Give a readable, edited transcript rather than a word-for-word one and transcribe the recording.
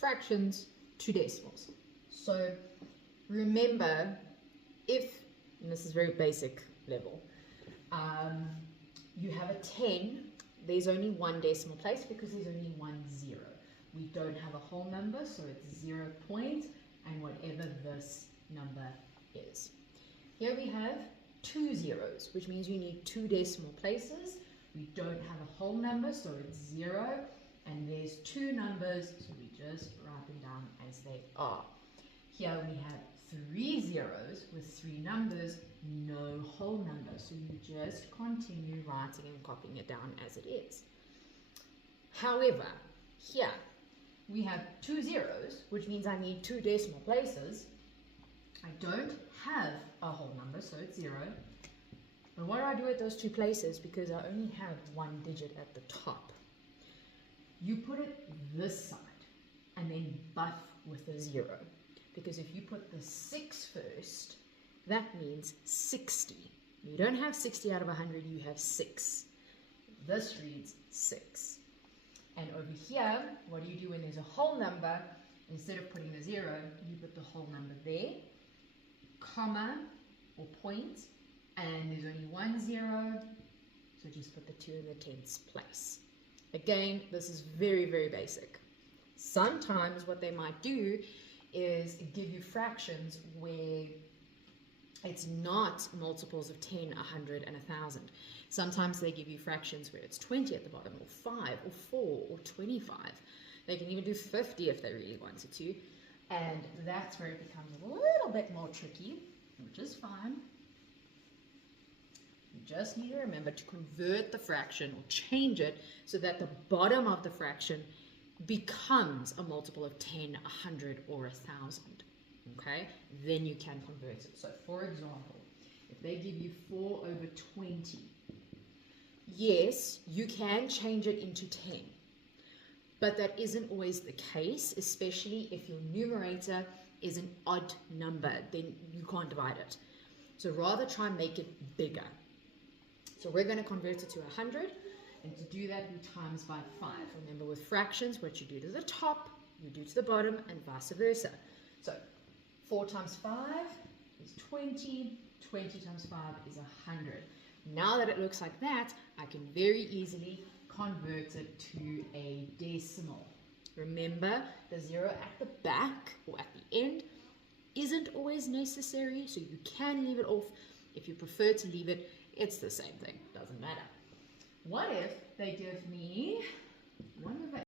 fractions to decimals. So remember, and this is very basic level, you have a 10, there's only one decimal place because there's only one zero. We don't have a whole number, so it's 0 point and whatever this number is. Here we have 2 zeros, which means you need 2 decimal places. We don't have a whole number, so it's 0, and there's 2 numbers, so we just write them down as they are. Here we have 3 zeros with 3 numbers, no whole number, so you just continue writing and copying it down as it is. However, here we have 2 zeros, which means I need 2 decimal places. I don't have a whole number, so it's 0. But what do I do at those 2 places? Because I only have 1 digit at the top. You put it this side and then buff with a 0. Because if you put the 6 first, that means 60. You don't have 60 out of 100, you have 6. This reads 6. And over here, what do you do when there's a whole number? Instead of putting the 0, you put the whole number there, comma or point, and there's only 1 0, so just put the 2 in the tens place. Again, this is very, very basic. Sometimes what they might do is give you fractions where it's not multiples of 10, 100, and 1,000. Sometimes they give you fractions where it's 20 at the bottom, or 5, or 4, or 25. They can even do 50 if they really wanted to. And that's where it becomes a little bit more tricky, which is fine. You just need to remember to convert the fraction or change it so that the bottom of the fraction becomes a multiple of 10, 100, or 1,000. Okay? Then you can convert it. So for example, if they give you 4 over 20, yes, you can change it into 10. But that isn't always the case, especially if your numerator is an odd number, then you can't divide it. So rather try and make it bigger. So we're going to convert it to 100, and to do that we times by 5. Remember, with fractions, what you do to the top, you do to the bottom, and vice versa. So 4 times 5 is 20, 20 times 5 is 100. Now that it looks like that, I can very easily convert it to a decimal. Remember, the 0 at the back or at the end isn't always necessary, so you can leave it off. If you prefer to leave it, it's the same thing, doesn't matter. What if they give me 1 over